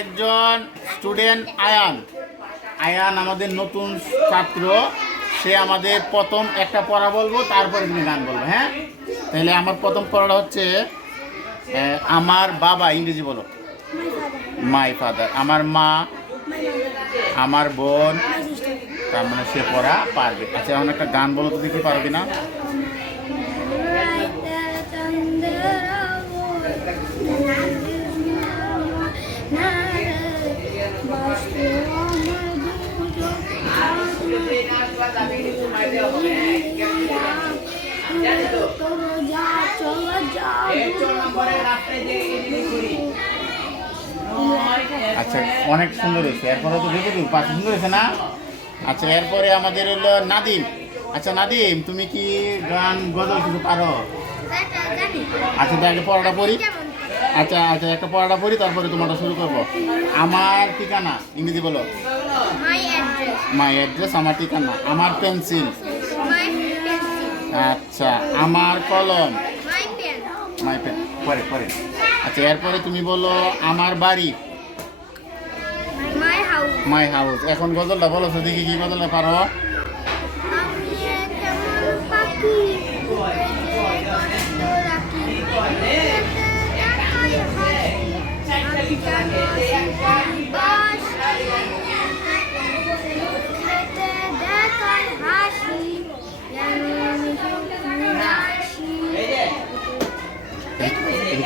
আরেকজন স্টুডেন্ট আয়ান। আয়ান আমাদের নতুন ছাত্র, সে আমাদের প্রথম একটা পড়া বলবো, তারপরে তুমি গান বলবো। হ্যাঁ, তাহলে আমার প্রথম পড়াটা হচ্ছে আমার বাবা। ইংরেজি বলো। My father. আমার মা, আমার বোন, তার মানে সে পড়া পারবে। আচ্ছা, এখন একটা গান বলো তো দেখি, পারবি না? আচ্ছা, অনেক সুন্দর হয়েছে। এরপরে তো দেখো তুমি পাঁচ সুন্দর হয়েছে না? আচ্ছা, এরপরে আমাদের হলো নাদিম। আচ্ছা নাদিম, তুমি কি গান গজল কিছু পারো? আচ্ছা, আগে পড়াটা পড়ি। আচ্ছা আচ্ছা, একটা পড়াটা পড়ি, তারপরে তোমারটা শুরু করবো। আমার ঠিকানা, ইংরেজি বলো। মাই অ্যাড্রেস, আমার ঠিকানা। আমার পেন্সিল। আচ্ছা, আমার কলম। My pen. পরে পরে। আচ্ছা, এরপরে তুমি বলো আমার বাড়ি। My house. এখন গজলটা বলো তো দেখি, কি গজলটা পারো?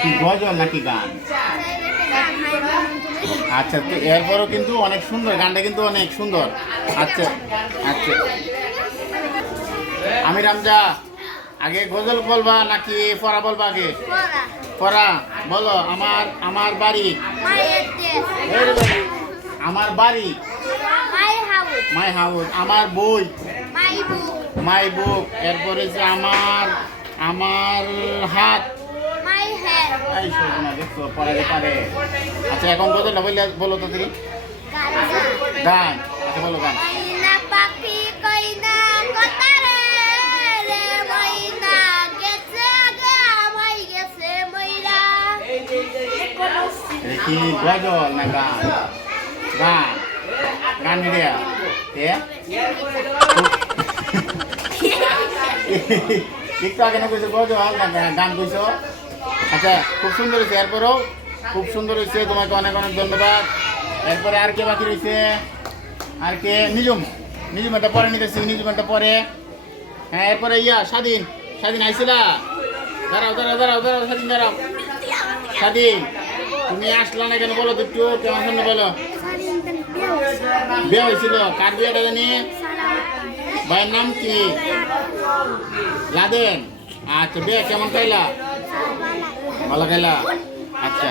কি গজল নাকি গান? আচ্ছা, তো এরপরও কিন্তু অনেক সুন্দর, গানটা কিন্তু অনেক সুন্দর। আচ্ছা আচ্ছা, আমি রামজা, আগে গজল বলবা নাকি পড়া বলবা? আগে পড়া বলো। আমার বাড়ি। আমার বাড়ি। My house. আমার বই। মাই বুক। এরপরে যে আমার হাত। এই শোনা, দেখছো পড়াতে পারে। আচ্ছা, এখন গজলটা বলো তো তুমি। গান। আচ্ছা, বলো গান। কি গজল না গান? গান গান মিডিয়া একটু আগে না কইছো গজল না গান কইছো? আচ্ছা, খুব সুন্দর হয়েছে। এরপরেও খুব সুন্দর হয়েছে, তোমাকে অনেক অনেক ধন্যবাদ। এরপরে আর কে বাকি রয়েছে? আর কে? নিজুম। নিজুম একটা পরে নিতেছি, নিজুম একটা পরে। হ্যাঁ, এরপরে স্বাধীন। স্বাধীন আইছিলা? দাঁড়াও দাঁড়াও দাঁড়াও দাঁড়াও, স্বাধীন দাঁড়াও। স্বাধীন, তুমি আসলা না কেন বলো তো একটু, কেমন শুনে বলো। বিয়ে হয়েছিল? কার বিয়েটা জানি? ভাইয়ের নাম কি? লাদেন। আচ্ছা, বিয়ে কেমন খাইলা? ভালো খাইলা? আচ্ছা।